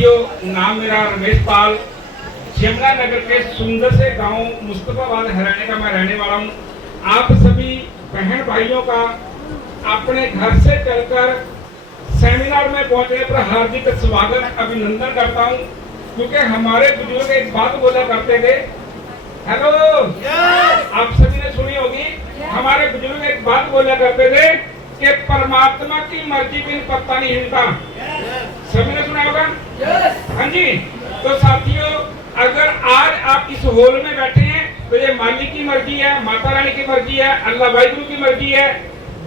साथियों, नाम मेरा रमेश पाल, यमुनानगर के सुंदर से गांव मुस्तफाबाद हरियाणा का मैं रहने वाला हूं। आप सभी बहन भाइयों का अपने घर से चलकर सेमिनार में पहुंचने पर हार्दिक स्वागत अभिनंदन करता हूं, क्योंकि हमारे बुजुर्ग एक बात बोला करते थे। हेलो, आप सभी ने सुनी होगी। हमारे बुजुर्ग एक बात बोला करते थे कि परमात्मा की मर्जी बिन पत्ता नहीं हिलता। सभी ने सुना होगा। हाँ जी। तो साथियों, अगर आज आप इस हॉल में बैठे हैं तो ये मालिक की मर्जी है, माता रानी की मर्जी है, अल्लाह वाहिगुरु की मर्जी है।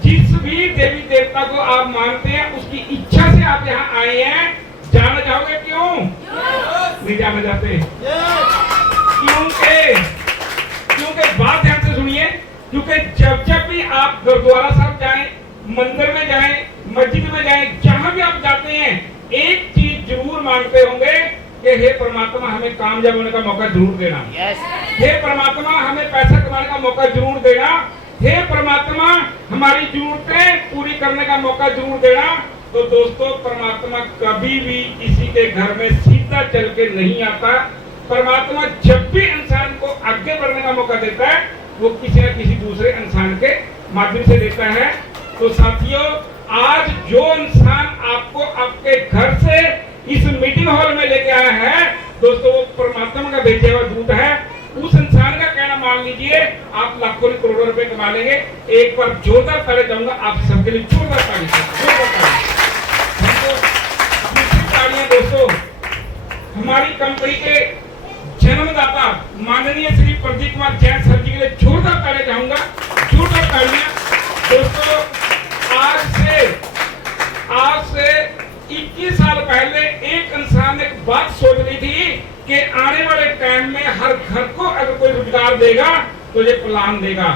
जिस भी देवी देवता को आप मानते हैं उसकी इच्छा से आप यहाँ आए हैं। जाना चाहोगे क्यों? नहीं जाना चाहते? क्योंकि बात ध्यान से सुनिए। क्योंकि जब भी आप गुरुद्वारा साहब जाएं, मंदिर में जाएं, मस्जिद में जाएं, जहां भी आप जाते हैं, एक चीज जरूर मांगते होंगे कि हे परमात्मा हमें कामयाब होने का मौका जरूर देना। हे परमात्मा हमें पैसा कमाने का मौका जरूर देना। हे परमात्मा हमारी जरूरतें पूरी करने का मौका जरूर देना। तो दोस्तों, परमात्मा कभी भी किसी के घर में सीधा चल के नहीं आता। परमात्मा जब भी इंसान को आगे बढ़ने का मौका देता है वो किसी न किसी दूसरे इंसान के माध्यम से देता है। तो साथियों, आज जो इंसान आपको आपके घर से इस मीटिंग हॉल में लेके आया है, दोस्तों वो परमात्मा का भेजा हुआ दूत है। उस इंसान का कहना मान लीजिए, आप लाखों करोड़ों रुपए कमा लेंगे। एक बार जोरदार ताली चाहूंगा आप सबके लिए, जोरदार ताली। दोस्तों, हमारी कंपनी के जन्मदाता माननीय श्री प्रदीप कुमार जैन सर जी के लिए जोरदार ताली चाहूंगा, जोरदार तालियां। दोस्तों, आज से 21 साल पहले एक इंसान ने एक बात सोच ली थी कि आने वाले टाइम में हर घर को अगर कोई रोजगार देगा तो ये प्लान देगा।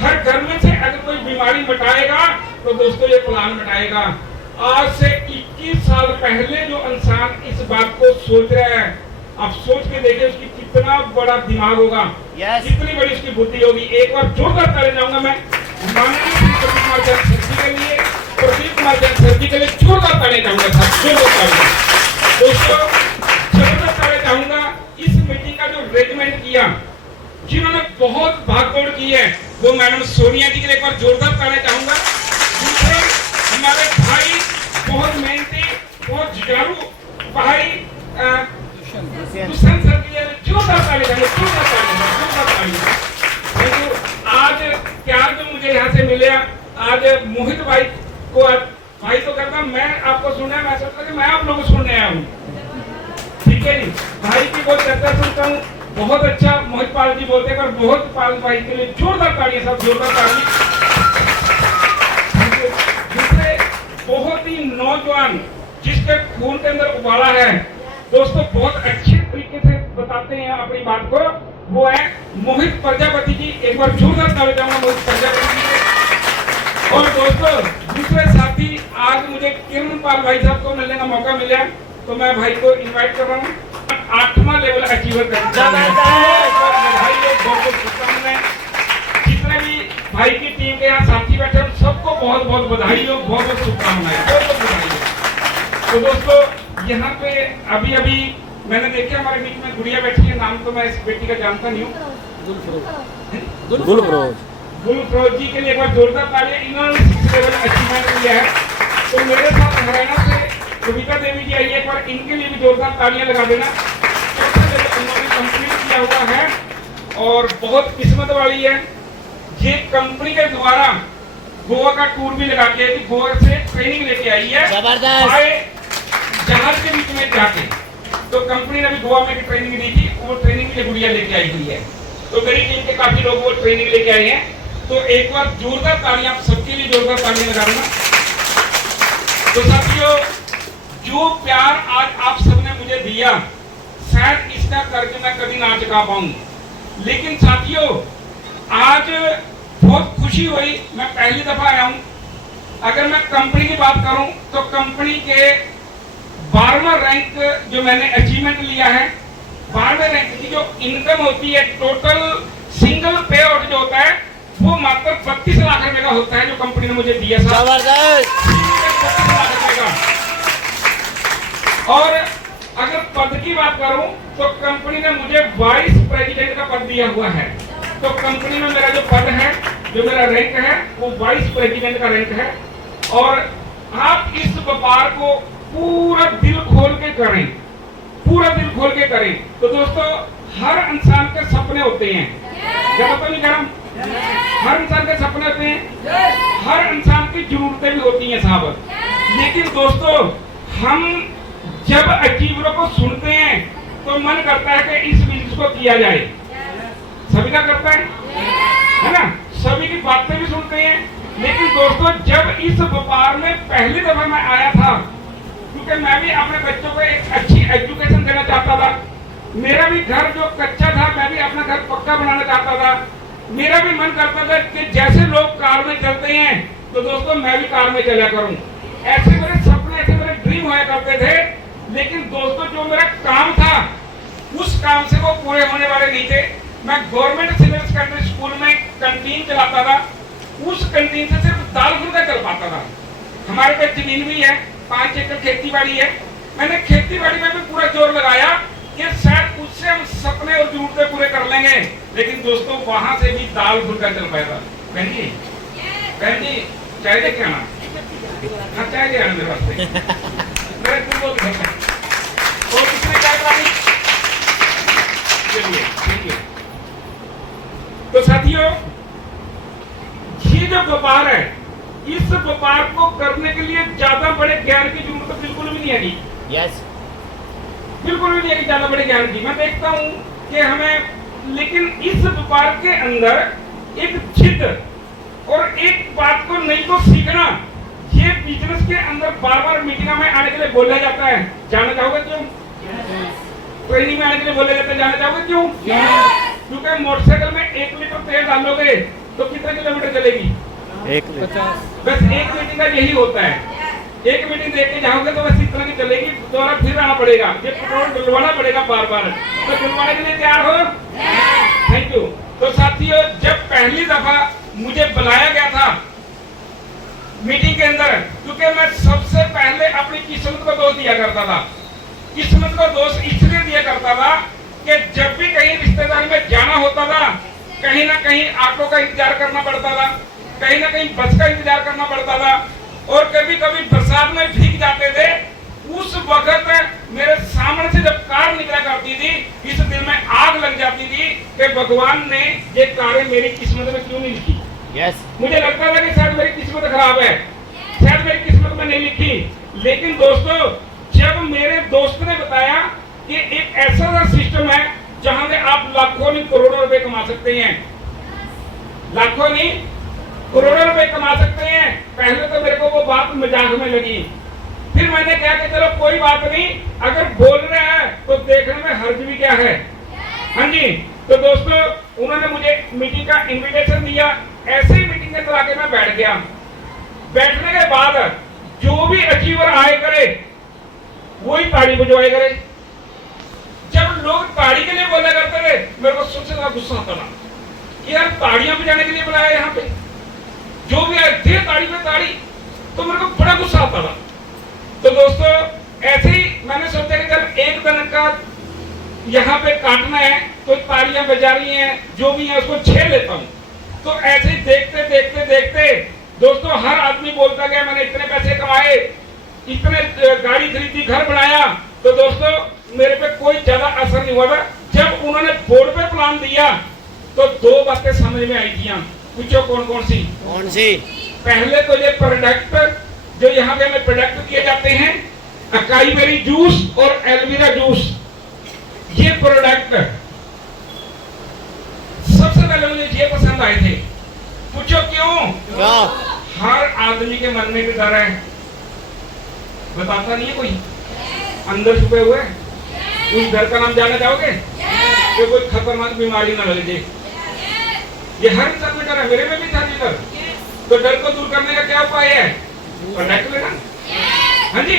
हर घर में से अगर कोई बीमारी मिटाएगा तो दोस्तों ये प्लान मिटाएगा। आज से 21 साल पहले जो इंसान इस बात को सोच रहा है, आप सोच के देखिए उसकी कितना बड़ा दिमाग होगा, कितनी बड़ी उसकी बुद्धि होगी। एक बार जोरदार ताली जाऊंगा मैं माननीय श्री प्रदीप कुमार जैन सर जी के लिए, प्रदीप कुमार जैन सर जी के लिए जोरदार ताली चाहूंगा। दोस्तों, जोरदार ताली चाहूंगा इस मीटिंग का जो अरेंजमेंट किया, जिन्होंने बहुत भागदौड़ की है, वो मैडम सोनिया जी के लिए एक बार जोरदार ताली चाहूंगा। दूसरे हमारे भाई बहुत मेहनती, बहुत जुझारू भाई दुष्यंत सर के लिए जोरदार ताली चाहूंगा, जोरदार ताली। आज क्या जो मुझे यहाँ से मिले, आज मोहित भाई को भाई तो करता मैं आपको सुनना, मैं सोचता कि मैं आप लोगों को सुनने आया हूँ। ठीक है जी, भाई की बहुत चर्चा सुनता हूँ, बहुत अच्छा मोहित पाल जी बोलते हैं। मोहित पाल भाई के लिए जोरदार ताली, सब जोरदार ताली। दूसरे बहुत ही नौजवान जिसके खून के अंदर उबाला है, दोस्तों बहुत अच्छे तरीके से बताते हैं अपनी बात को, वो है मोहित प्रजापति जी। एक बार जोरदार ताली चाहूंगा मोहित प्रजापति जी। और दोस्तों, दूसरे साथी आज मुझे किरण पाल भाई साहब को मिलने का मौका मिला, तो मैं भाई को इनवाइट कर रहा हूँ 8वां लेवल अचीवर करने। जितने भी भाई की टीम के यहाँ साथी बैठे हैं सबको बहुत बहुत बधाई हो, बहुत बहुत शुभकामनाएं, बहुत बहुत बधाई हो। तो दोस्तों, यहाँ पे अभी मैंने देखा हमारे बीच में गुड़िया बैठी है, नाम तो मैं इस बेटी का जानता नहीं हूँ, गुलफरोज जी के लिए एक बार जोरदार तालियां। इन्होंने 6 लेवल अचीवमेंट किया है। तो मेरे साथ हरियाणा से कविता देवी जी आई है, एक बार इनके लिए भी जोरदार तालियां लगा देना। उन्होंने कंप्लीट किया हुआ है और बहुत किस्मत वाली है। ये कंपनी के द्वारा गोवा का टूर भी लगा के, गोवा से ट्रेनिंग लेके आई है जहाज के बीच में जाके। तो कंपनी ने भी गोवा में ट्रेनिंग दी थी, वो ट्रेनिंग के लिए गुड़िया लेके आई हुई है। तो मेरी टीम के काफी लोग वो ट्रेनिंग लेके आए हैं। तो एक बार जोरदार तालियां आप सबके लिए, जोरदार तालियां लगा देना। तो साथियों, जो प्यार आज आप सबने मुझे दिया, शायद इसका करके मैं कभी ना चुका पाऊंगा। लेकिन साथियों, आज बहुत खुशी हुई, मैं पहली दफा आया हूं। अगर मैं कंपनी की बात करूं तो कंपनी के 12वां रैंक जो मैंने अचीवमेंट लिया है, 12वें रैंक की जो इनकम होती है, टोटल सिंगल पे आउट जो होता है, वो मात्र 32 लाख रुपए का होता है, जो कंपनी ने मुझे दिया था। और अगर पद की बात करूं तो कंपनी ने मुझे वाइस प्रेसिडेंट का पद दिया हुआ है। तो कंपनी में मेरा जो पद है, जो मेरा रैंक है, वो वाइस प्रेसिडेंट का रैंक है। और आप इस व्यापार को पूरा दिल खोल के करें, पूरा दिल खोल के करें। तो दोस्तों, हर इंसान के सपने होते हैं, क्या पता नहीं कह हर इंसान के सपने होते हैं, हर इंसान की जरूरतें भी होती हैं साहब। लेकिन दोस्तों, हम जब अचीवरों को सुनते हैं तो मन करता है कि इस बिजनेस को किया जाए। सभी का करता है ना, सभी की बातें भी सुनते हैं। लेकिन दोस्तों, जब इस व्यापार में पहली दफा मैं आया था, क्योंकि मैं भी अपने बच्चों को एक अच्छी एजुकेशन देना चाहता था, मेरा भी घर जो कच्चा था, मैं भी अपना घर पक्का बनाना चाहता था। मेरा भी मन करता था कि जैसे लोग कार में चलते हैं तो दोस्तों मैं भी कार में चला करूं। ऐसे मेरे सपने, ऐसे मेरे ड्रीम होया करते थे। लेकिन दोस्तों, जो मेरा काम था उस काम से वो पूरे होने वाले नहीं थे। मैं गवर्नमेंट सीनियर सेकेंडरी स्कूल में कैंटीन चलाता था, उस कैंटीन से सिर्फ दाल फुल्का चल पाता था। हमारे पास जमीन भी है, 5 एकड़ खेती बाड़ी है। मैंने खेती बाड़ी में भी पूरा जोर लगाया कि शायद उससे हम सपने और जरूरतें पूरे कर लेंगे। लेकिन दोस्तों, वहां से भी दाल फुल्का चल पाया था। बहन जी चाय दे के आना, हाँ चाय दे आना मेरे वास्ते, मेरे दिल बहुत खुश है। और किसने चाय पिलाई? चलिए। तो साथियों, ये जो व्यापार है, इस व्यापार को करने के लिए ज्यादा बड़े ज्ञान की जरूरत बिल्कुल भी नहीं है। यस, बिल्कुल भी नहीं है ज्यादा बड़े ज्ञान की। मैं देखता हूं कि हमें, लेकिन इस व्यापार के अंदर एक जिद और एक बात को नहीं तो सीखना, ये बिजनेस के अंदर बार बार मीटिंग में आने के लिए बोला जाता है। जानना चाहोगे क्यों? ट्रेनिंग में आने के लिए बोला जाता है, जानना चाहोगे क्यों? क्योंकि मोटरसाइकिल में 1 लीटर तेल डालोगे तो कितने किलोमीटर चलेगी? 1 लीटर। बस एक मीटिंग का यही होता है। एक मीटिंग देख के जाओगे तो बस इतना की चलेगी, दोबारा फिर आना पड़ेगा, ये पेट्रोल डलवाना पड़ेगा बार बार। तो डलवाने के लिए तैयार हो? Thank you. तो साथियों, जब पहली दफा मुझे बुलाया गया था मीटिंग के अंदर, क्योंकि मैं सबसे पहले अपनी किस्मत को दोष दिया करता था। किस्मत को दोष इसलिए दिया करता था कि जब भी कहीं रिश्तेदारी में जाना होता था, कहीं ना कहीं ऑटो का इंतजार करना पड़ता था, कहीं ना कहीं बस का इंतजार करना पड़ता था, और कभी कभी बरसात में भीग जाते थे। उस वक्त मेरे सामने से जब कार निकला करती थी, इस दिल में आग लग जाती थी कि भगवान ने ये कारें मेरी किस्मत में क्यों नहीं लिखी। मुझे लगता था कि शायद मेरी किस्मत खराब है, शायद मेरी किस्मत में नहीं लिखी। लेकिन दोस्तों, जब मेरे दोस्त ने बताया कि एक ऐसा सिस्टम है जहां से आप लाखों नहीं करोड़ों रुपए कमा सकते हैं, लाखों नहीं करोड़ों रुपए कमा सकते हैं, पहले तो मेरे को वो बात मजाक में लगी। फिर मैंने कहा कि चलो कोई बात नहीं, अगर बोल रहे हैं तो देखने में हर्ज भी क्या है। हाँ जी। तो दोस्तों, उन्होंने मुझे मीटिंग का इनविटेशन दिया। ऐसे ही मीटिंग के अंदर आके मैं बैठ गया। बैठने के बाद जो भी अचीवर आए करे वही ताड़ी बजवाए करे। जब लोग ताड़ी के लिए बोला करते थे, मेरे को सबसे ज्यादा गुस्सा आता था कि यार ताड़ियां बजाने के लिए बुलाया यहाँ पे, जो भी आए थे ताड़ी पे ताड़ी, तो मेरे को बड़ा गुस्सा आता था। तो दोस्तों, ऐसे ही मैंने सोचा कि जब एक दिन का यहाँ पे काटना है तो तालियां बजा रही हैं, जो भी है उसको छेड़ लेता हूँ। तो ऐसे ही देखते देखते देखते दोस्तों, हर आदमी बोलता गया मैंने इतने पैसे कमाए, इतने गाड़ी खरीदी, घर बनाया। तो दोस्तों, मेरे पे कोई ज्यादा असर नहीं हुआ था। जब उन्होंने बोर्ड पे प्लान दिया तो 2 बातें समझ में आई थी। पूछो कौन कौन सी? पहले तो ये प्रोडक्ट जो यहाँ पे हमें प्रोडक्ट किए जाते हैं, अकाई बेरी जूस और एलोवेरा जूस, ये प्रोडक्ट सबसे पहले मुझे ये पसंद आए थे। पूछो क्यों? हर आदमी के मन में भी डर है, बताता नहीं है कोई, अंदर छुपे हुए। उस डर का नाम जानना चाहोगे? कि कोई खतरनाक बीमारी ना लग जाए। ये हर इंसान में डर है, मेरे में भी था डर। तो डर को दूर करने का क्या उपाय है? प्रोडक्ट लेना। हाँ जी।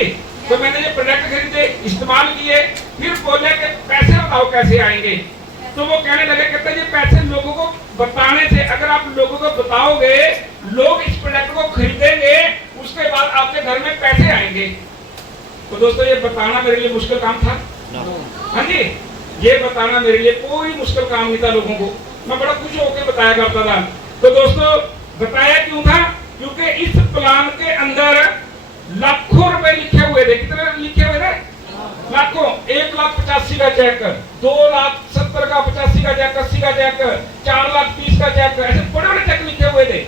तो मैंने ये प्रोडक्ट खरीदे, इस्तेमाल किए, फिर बोले कि पैसे बताओ कैसे आएंगे। तो वो कहने लगे, कहते ये पैसे लोगों को बताने से, अगर आप लोगों को बताओगे, लोग इस प्रोडक्ट को खरीदेंगे, उसके बाद आपके घर में पैसे आएंगे। तो दोस्तों ये बताना मेरे लिए मुश्किल काम था? हाँ जी, ये बताना मेरे लिए कोई मुश्किल काम नहीं था लोगों को, मैं बड़ा खुश होकर बताया करता था। तो दोस्तों बताया क्यों था? क्योंकि इस प्लान के अंदर लाखों रुपए लिखे हुए थे। कितने लिखे हुए थे? लाखों। 1,85,000 का चेक, 2,70,000 का, 85 का चेक, 80 का चेक, 4,30,000 का चेक, ऐसे बड़े बड़े चेक लिखे हुए थे।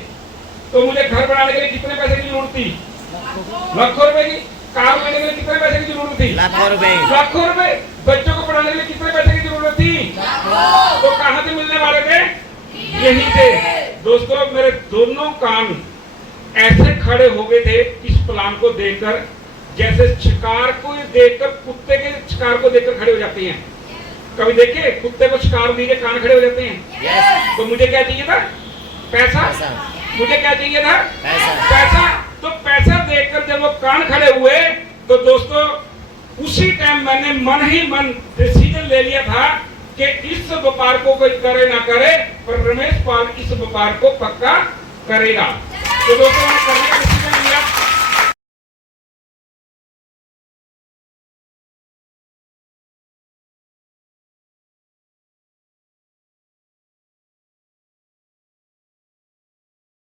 तो मुझे घर बनाने के लिए कितने पैसे की जरूरत थी? लाखों रुपए की। कार लेने के लिए कितने पैसे की जरूरत थी? लाखों रुपए। लाखों रुपए। बच्चों को पढ़ाने के लिए कितने पैसे की जरूरत थी? तो कहां से मिलने वाले थे? यही थे। दोस्तों मेरे दोनों कान ऐसे खड़े हो गए थे इस प्लान को देखकर, जैसे शिकार को देखकर कुत्ते के शिकार को देखकर खड़े हो जाते हैं। कभी देखे कुत्ते को शिकार दीजिए कान खड़े हो जाते हैं। तो मुझे क्या चाहिए था? पैसा। मुझे क्या चाहिए था? पैसा। तो पैसा देखकर जब वो कान खड़े हुए तो दोस्तों उसी टाइम मैंने मन ही मन डिसीजन ले लिया था कि इस व्यापार को कोई करे ना करे, पर रमेश पाल इस व्यापार को पक्का करेगा। तो दोस्तों